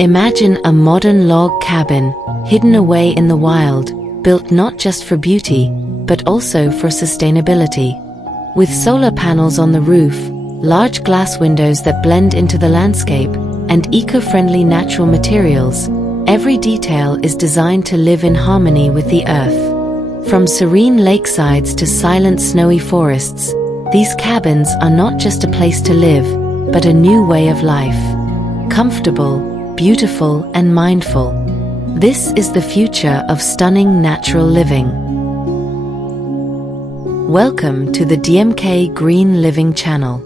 Imagine a modern log cabin, hidden away in the wild, built not just for beauty, but also for sustainability. With solar panels on the roof, large glass windows that blend into the landscape, and eco-friendly natural materials, every detail is designed to live in harmony with the earth. From serene lakesides to silent snowy forests, these cabins are not just a place to live, but a new way of life. Comfortable, beautiful, and mindful. This is the future of stunning natural living. Welcome to the DMK Green Living channel.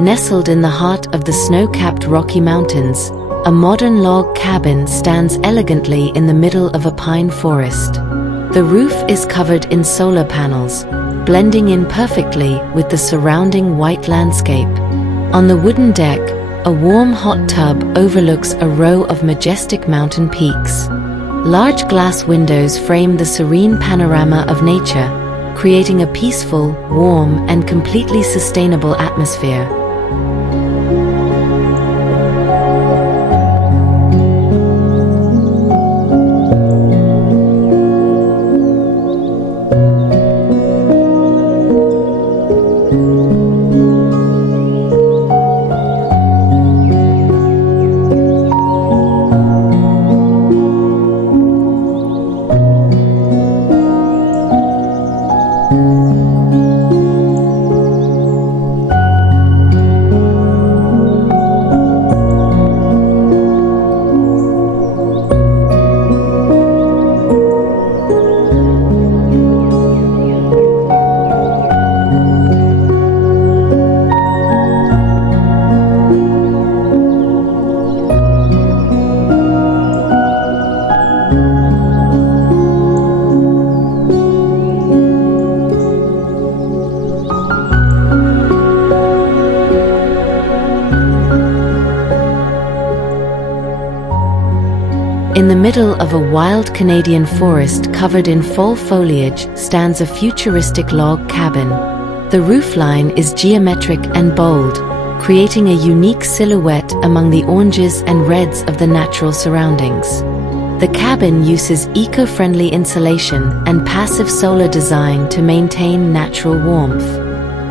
Nestled in the heart of the snow-capped Rocky Mountains, a modern log cabin stands elegantly in the middle of a pine forest. The roof is covered in solar panels, blending in perfectly with the surrounding white landscape. On the wooden deck, a warm hot tub overlooks a row of majestic mountain peaks. Large glass windows frame the serene panorama of nature, creating a peaceful, warm, and completely sustainable atmosphere. In the middle of a wild Canadian forest covered in fall foliage stands a futuristic log cabin. The roofline is geometric and bold, creating a unique silhouette among the oranges and reds of the natural surroundings. The cabin uses eco-friendly insulation and passive solar design to maintain natural warmth.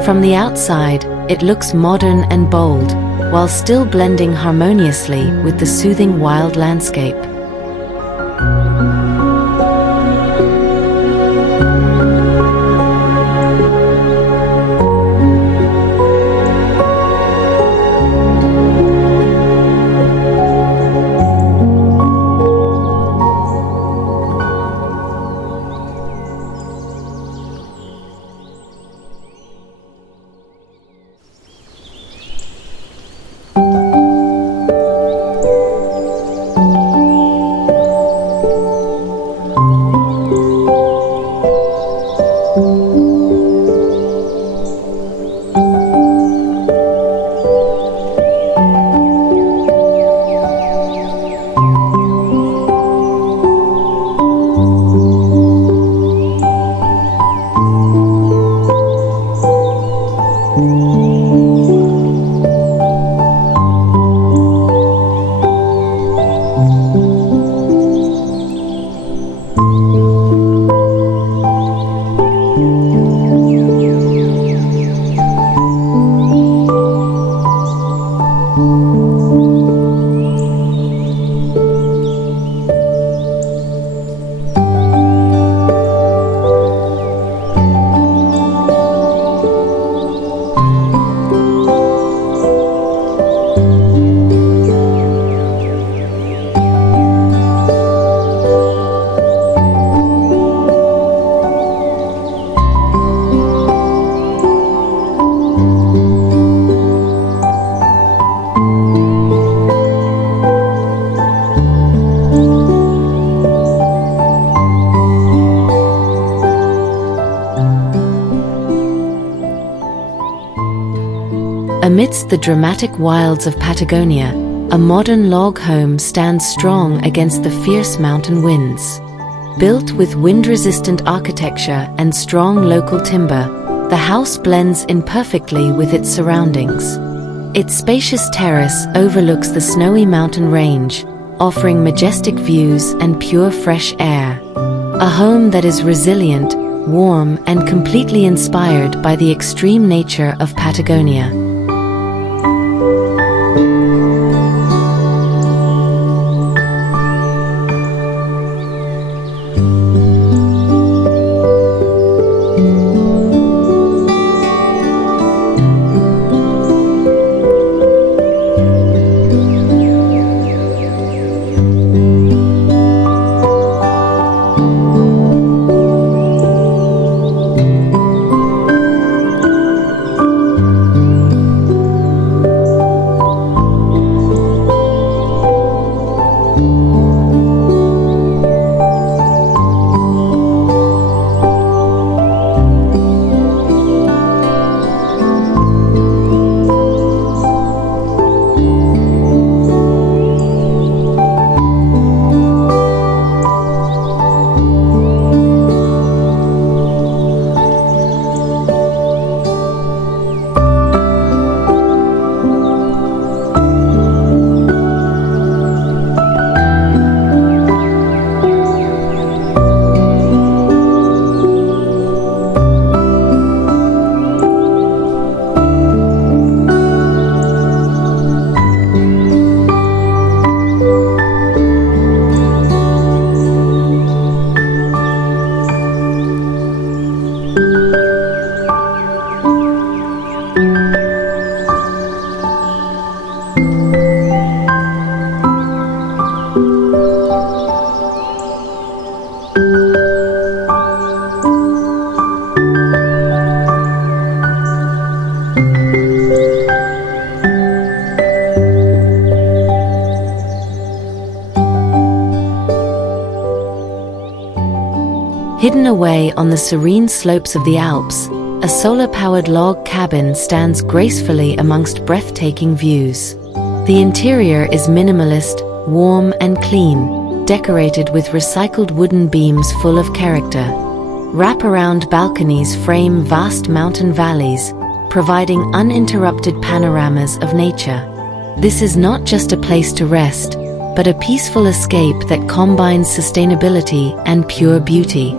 From the outside, it looks modern and bold, while still blending harmoniously with the soothing wild landscape. Amidst the dramatic wilds of Patagonia, a modern log home stands strong against the fierce mountain winds. Built with wind-resistant architecture and strong local timber, the house blends in perfectly with its surroundings. Its spacious terrace overlooks the snowy mountain range, offering majestic views and pure fresh air. A home that is resilient, warm, and completely inspired by the extreme nature of Patagonia. Hidden away on the serene slopes of the Alps, a solar-powered log cabin stands gracefully amongst breathtaking views. The interior is minimalist, warm and clean, decorated with recycled wooden beams full of character. Wrap-around balconies frame vast mountain valleys, providing uninterrupted panoramas of nature. This is not just a place to rest, but a peaceful escape that combines sustainability and pure beauty.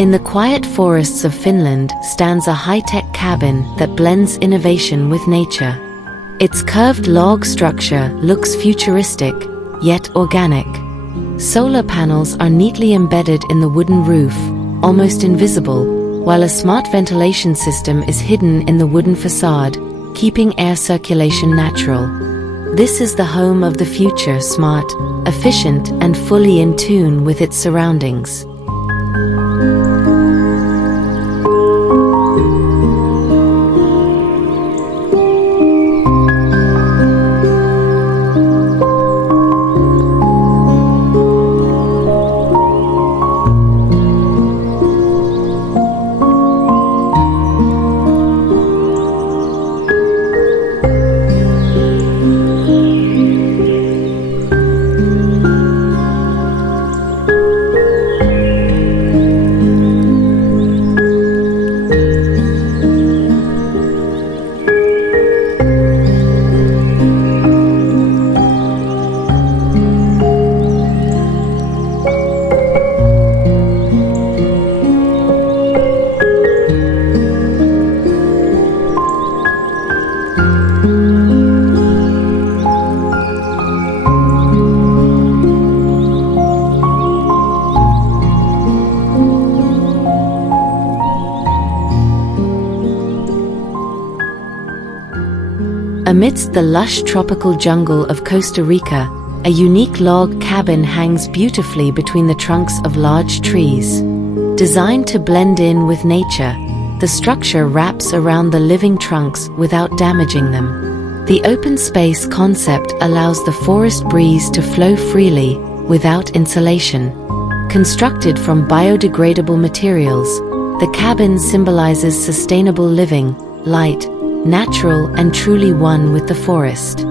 In the quiet forests of Finland stands a high-tech cabin that blends innovation with nature. Its curved log structure looks futuristic, yet organic. Solar panels are neatly embedded in the wooden roof, almost invisible, while a smart ventilation system is hidden in the wooden facade, keeping air circulation natural. This is the home of the future, smart, efficient, and fully in tune with its surroundings. Amidst the lush tropical jungle of Costa Rica, a unique log cabin hangs beautifully between the trunks of large trees. Designed to blend in with nature, the structure wraps around the living trunks without damaging them. The open space concept allows the forest breeze to flow freely, without insulation. Constructed from biodegradable materials, the cabin symbolizes sustainable living, light, natural and truly one with the forest.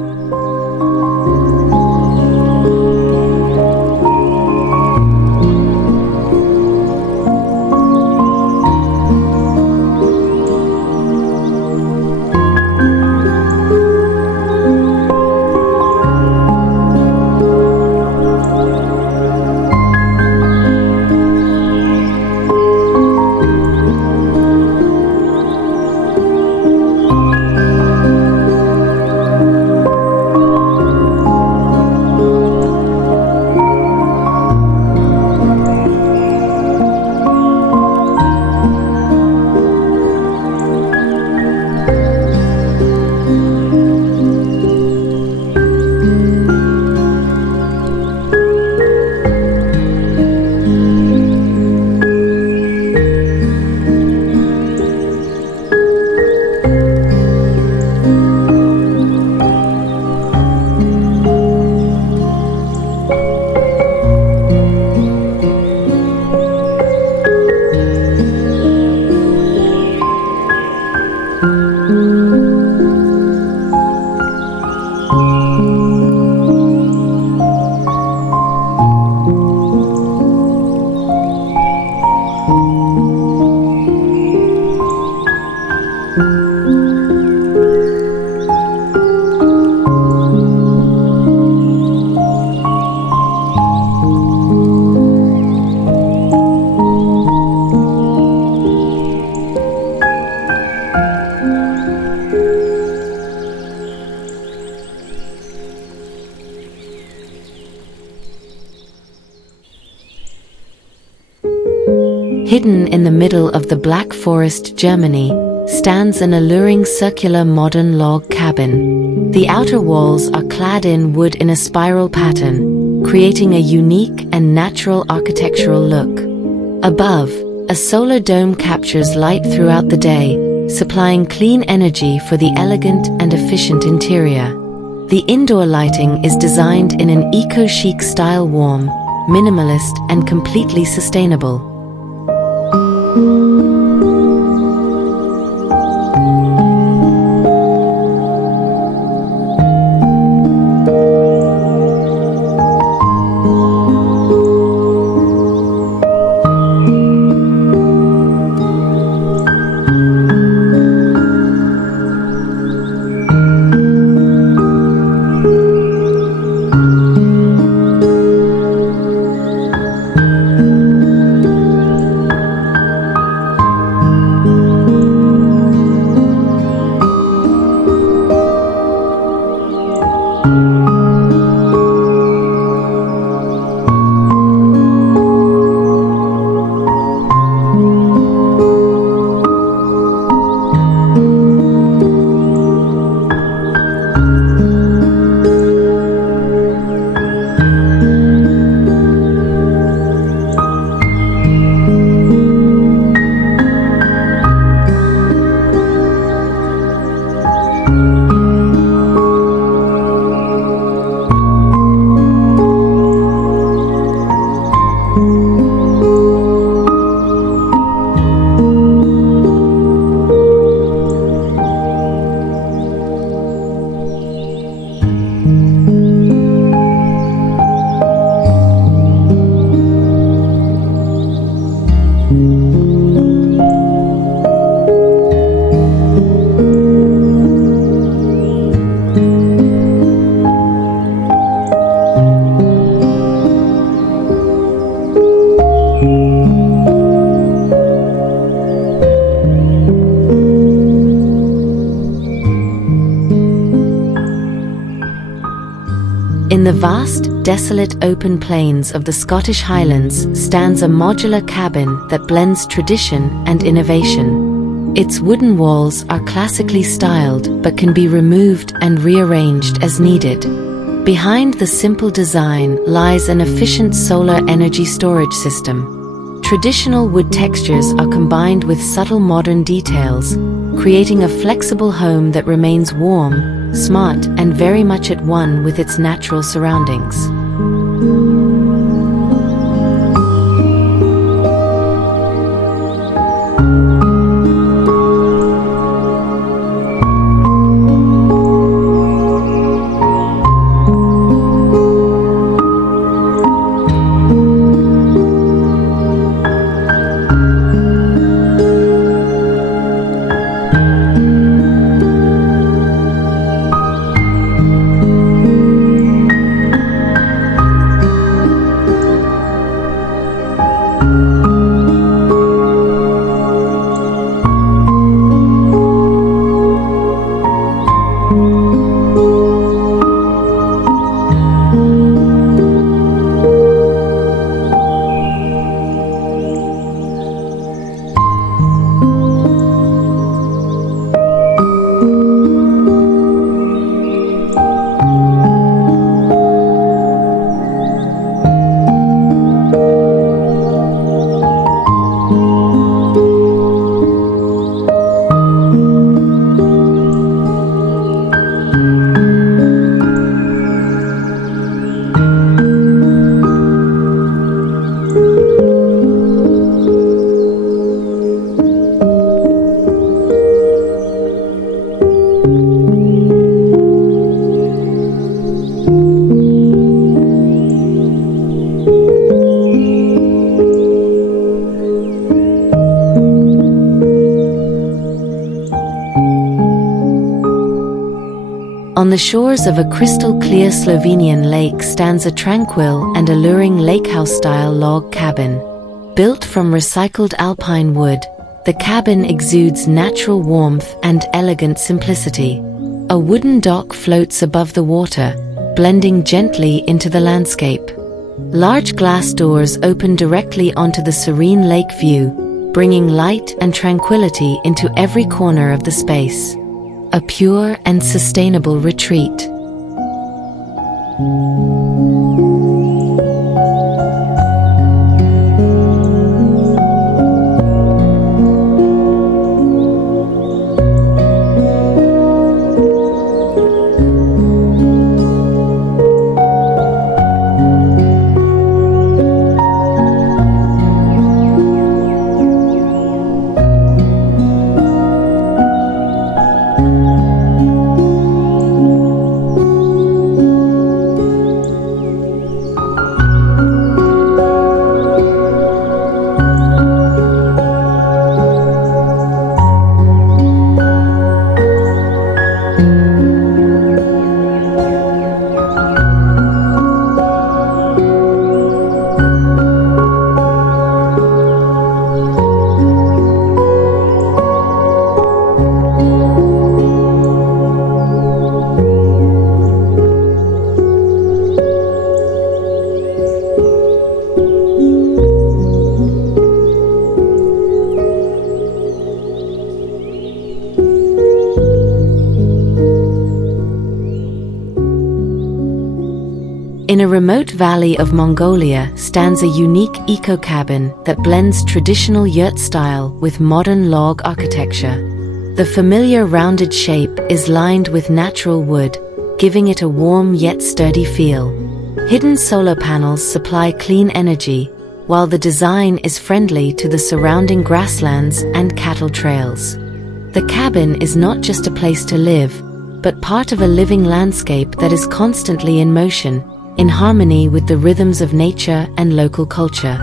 Hidden in the middle of the Black Forest, Germany, stands an alluring circular modern log cabin. The outer walls are clad in wood in a spiral pattern, creating a unique and natural architectural look. Above, a solar dome captures light throughout the day, supplying clean energy for the elegant and efficient interior. The indoor lighting is designed in an eco-chic style, warm, minimalist and completely sustainable. In the vast, desolate open plains of the Scottish Highlands stands a modular cabin that blends tradition and innovation. Its wooden walls are classically styled but can be removed and rearranged as needed. Behind the simple design lies an efficient solar energy storage system. Traditional wood textures are combined with subtle modern details, creating a flexible home that remains warm, smart, and very much at one with its natural surroundings. On the shores of a crystal-clear Slovenian lake stands a tranquil and alluring lakehouse-style log cabin. Built from recycled alpine wood, the cabin exudes natural warmth and elegant simplicity. A wooden dock floats above the water, blending gently into the landscape. Large glass doors open directly onto the serene lake view, bringing light and tranquility into every corner of the space. A pure and sustainable retreat. In a remote valley of Mongolia stands a unique eco-cabin that blends traditional yurt-style with modern log architecture. The familiar rounded shape is lined with natural wood, giving it a warm yet sturdy feel. Hidden solar panels supply clean energy, while the design is friendly to the surrounding grasslands and cattle trails. The cabin is not just a place to live, but part of a living landscape that is constantly in motion, in harmony with the rhythms of nature and local culture.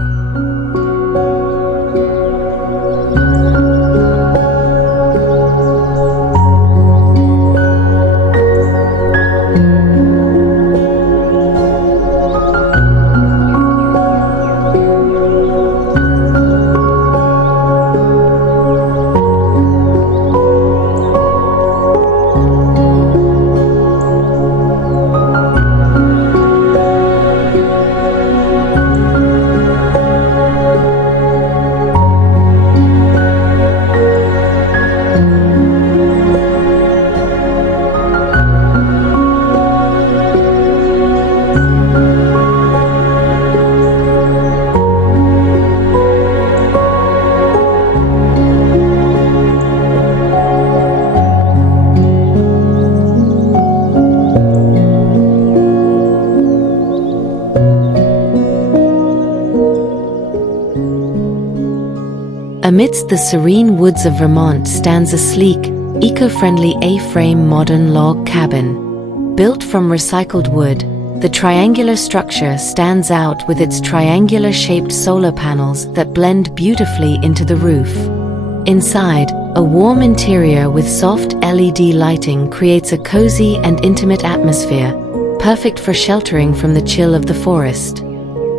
Amidst the serene woods of Vermont stands a sleek, eco-friendly A-frame modern log cabin. Built from recycled wood, the triangular structure stands out with its triangular-shaped solar panels that blend beautifully into the roof. Inside, a warm interior with soft LED lighting creates a cozy and intimate atmosphere, perfect for sheltering from the chill of the forest.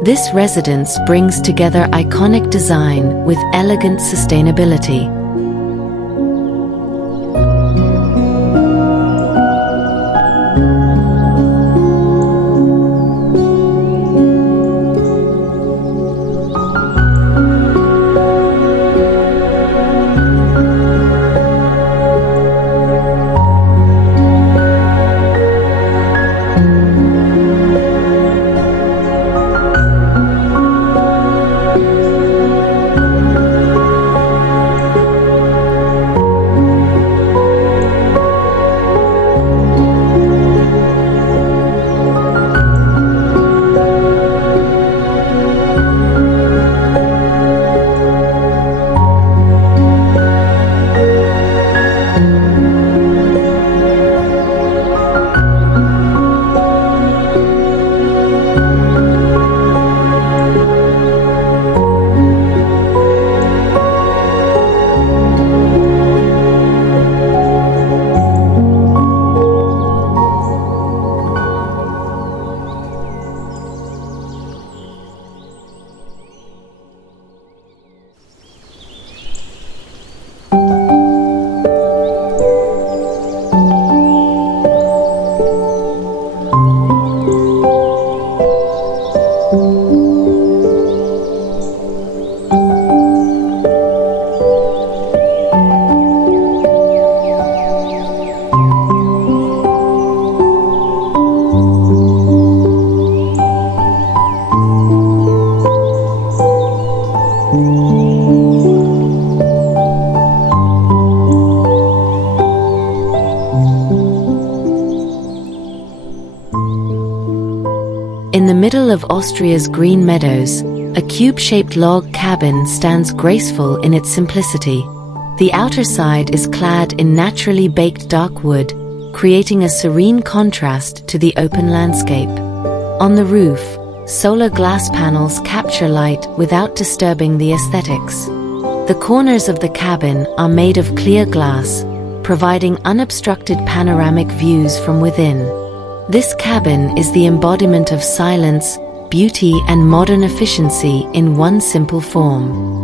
This residence brings together iconic design with elegant sustainability. In the middle of Austria's green meadows, a cube-shaped log cabin stands graceful in its simplicity. The outer side is clad in naturally baked dark wood, creating a serene contrast to the open landscape. On the roof, solar glass panels capture light without disturbing the aesthetics. The corners of the cabin are made of clear glass, providing unobstructed panoramic views from within. This cabin is the embodiment of silence, beauty, and modern efficiency in one simple form.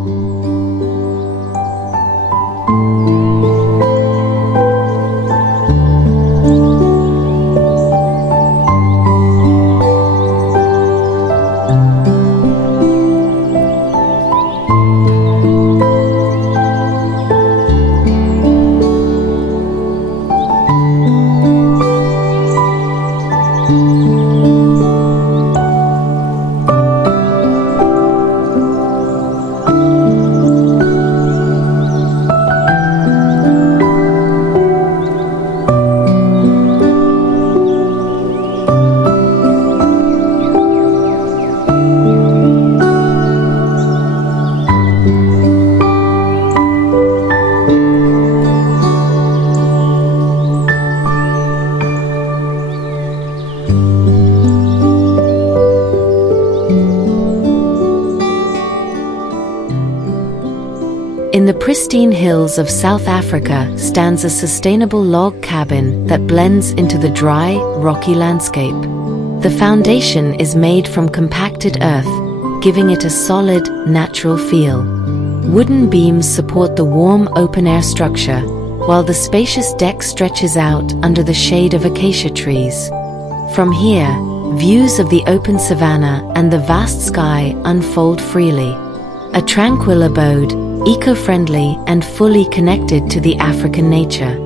In the pristine hills of South Africa stands a sustainable log cabin that blends into the dry, rocky landscape. The foundation is made from compacted earth, giving it a solid, natural feel. Wooden beams support the warm, open-air structure, while the spacious deck stretches out under the shade of acacia trees. From here, views of the open savannah and the vast sky unfold freely. A tranquil abode, eco-friendly and fully connected to the African nature.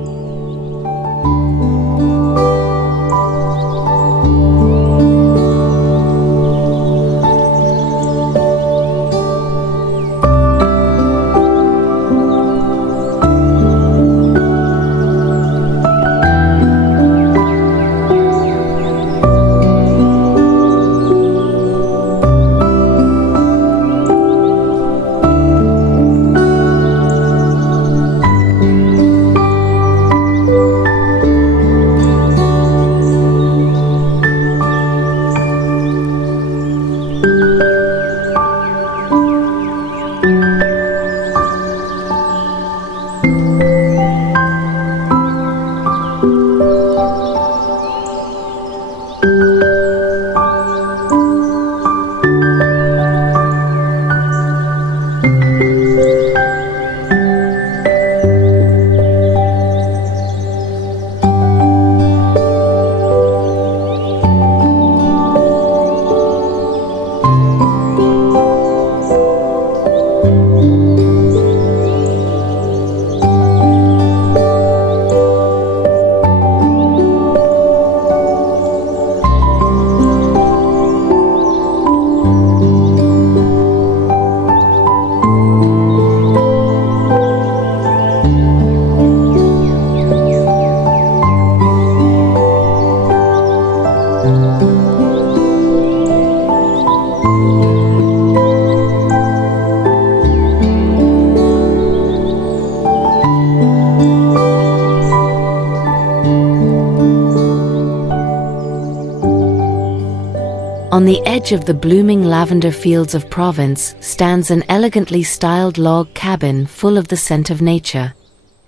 On the edge of the blooming lavender fields of Provence stands an elegantly styled log cabin full of the scent of nature.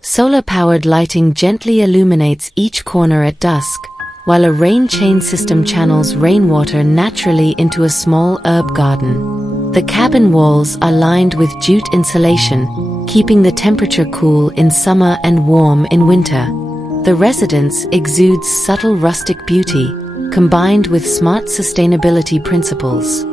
Solar-powered lighting gently illuminates each corner at dusk, while a rain chain system channels rainwater naturally into a small herb garden. The cabin walls are lined with jute insulation, keeping the temperature cool in summer and warm in winter. The residence exudes subtle rustic beauty, combined with smart sustainability principles.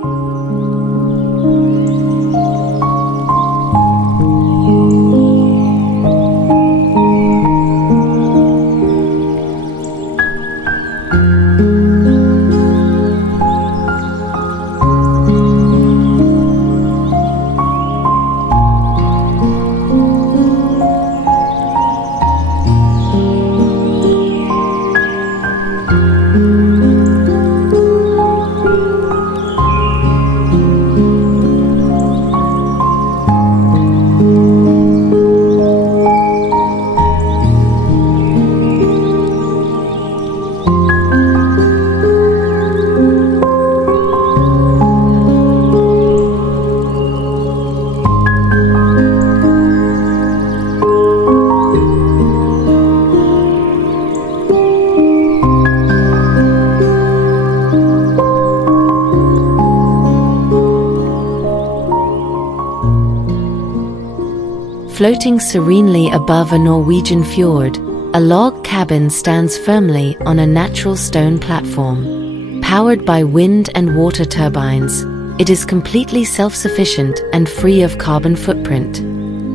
Floating serenely above a Norwegian fjord, a log cabin stands firmly on a natural stone platform. Powered by wind and water turbines, it is completely self-sufficient and free of carbon footprint.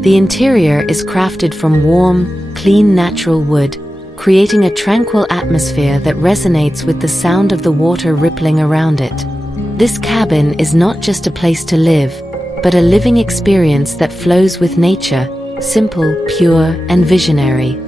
The interior is crafted from warm, clean natural wood, creating a tranquil atmosphere that resonates with the sound of the water rippling around it. This cabin is not just a place to live, but a living experience that flows with nature, simple, pure, and visionary.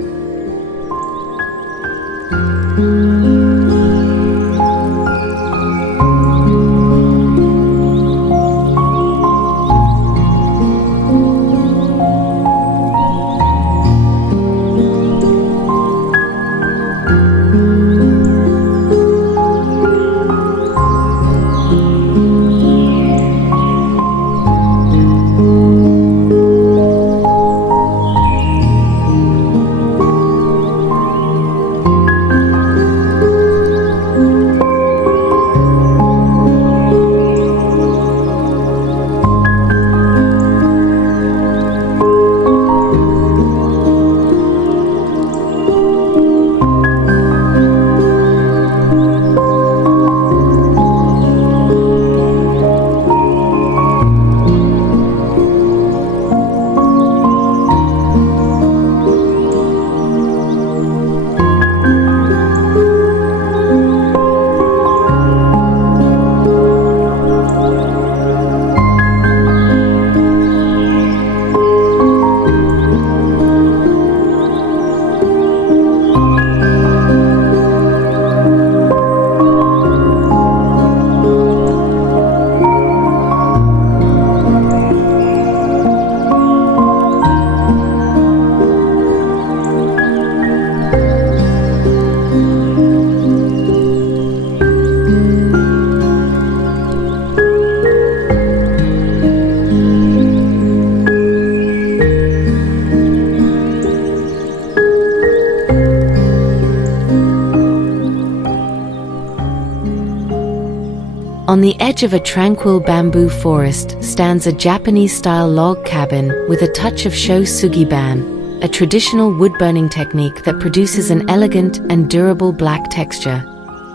On the edge of a tranquil bamboo forest stands a Japanese-style log cabin with a touch of shosugiban, a traditional wood-burning technique that produces an elegant and durable black texture.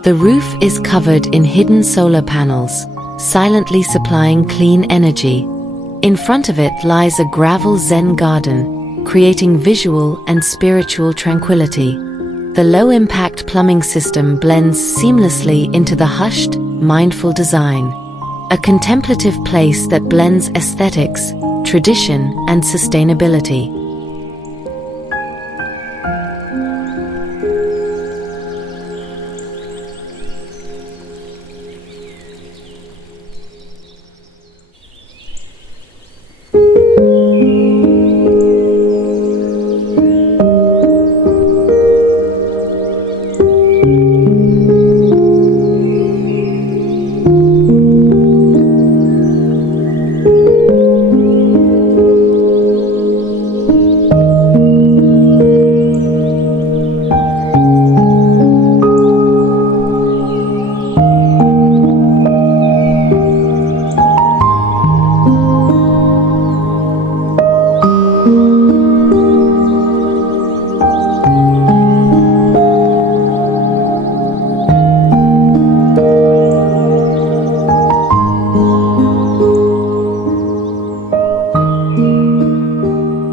The roof is covered in hidden solar panels, silently supplying clean energy. In front of it lies a gravel Zen garden, creating visual and spiritual tranquility. The low-impact plumbing system blends seamlessly into the hushed, mindful design. A contemplative place that blends aesthetics, tradition, and sustainability.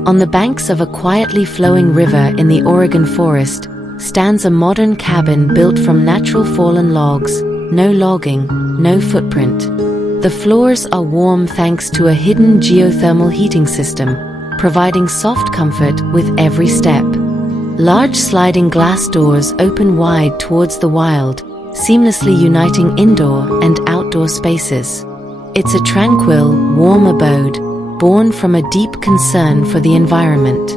On the banks of a quietly flowing river in the Oregon forest stands a modern cabin built from natural fallen logs, no logging, no footprint. The floors are warm thanks to a hidden geothermal heating system, providing soft comfort with every step. Large sliding glass doors open wide towards the wild, seamlessly uniting indoor and outdoor spaces. It's a tranquil, warm abode, born from a deep concern for the environment.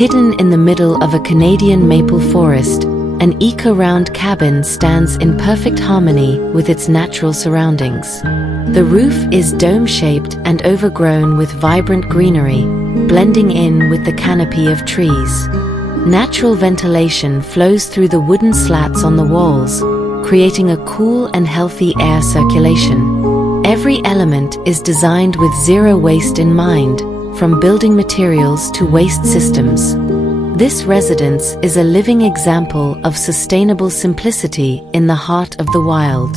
Hidden in the middle of a Canadian maple forest, an eco-round cabin stands in perfect harmony with its natural surroundings. The roof is dome-shaped and overgrown with vibrant greenery, blending in with the canopy of trees. Natural ventilation flows through the wooden slats on the walls, creating a cool and healthy air circulation. Every element is designed with zero waste in mind, from building materials to waste systems. This residence is a living example of sustainable simplicity in the heart of the wild.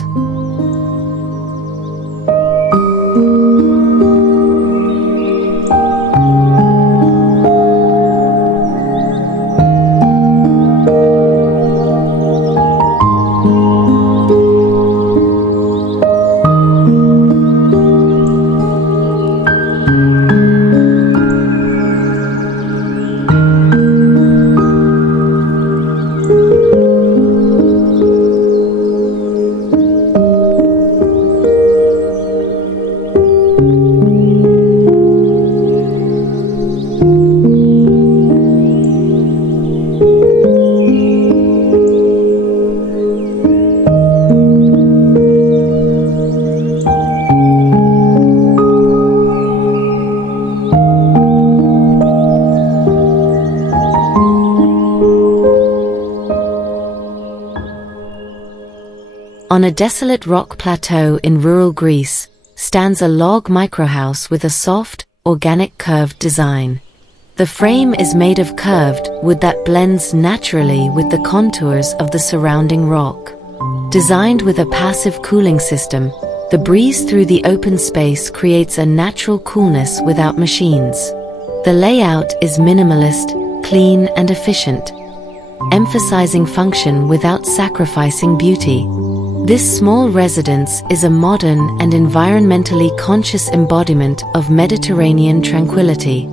On a desolate rock plateau in rural Greece stands a log microhouse with a soft, organic curved design. The frame is made of curved wood that blends naturally with the contours of the surrounding rock. Designed with a passive cooling system, the breeze through the open space creates a natural coolness without machines. The layout is minimalist, clean and efficient, emphasizing function without sacrificing beauty. This small residence is a modern and environmentally conscious embodiment of Mediterranean tranquility.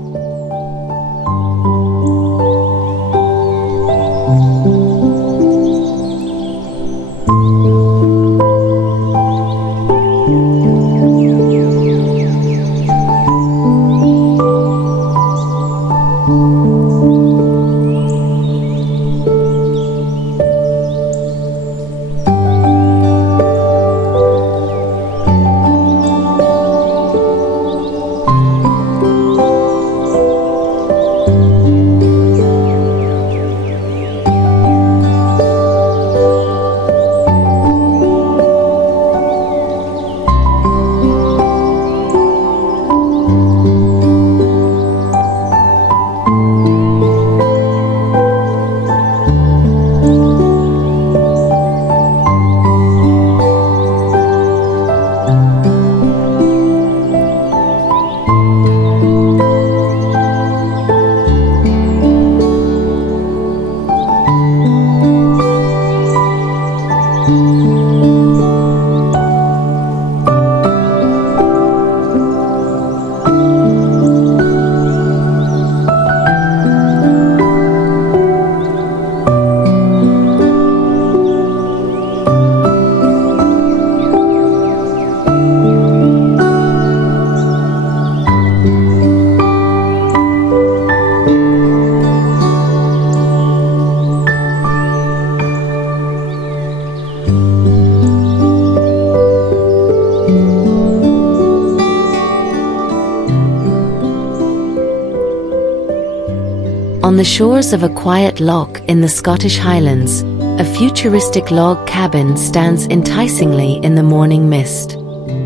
On the shores of a quiet loch in the Scottish Highlands, a futuristic log cabin stands enticingly in the morning mist.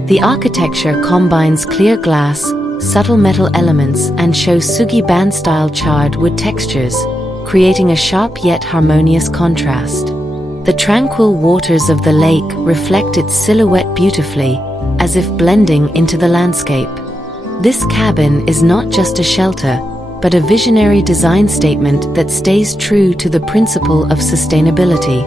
The architecture combines clear glass, subtle metal elements, and shows Sugi band-style charred wood textures, creating a sharp yet harmonious contrast. The tranquil waters of the lake reflect its silhouette beautifully, as if blending into the landscape. This cabin is not just a shelter, but a visionary design statement that stays true to the principle of sustainability.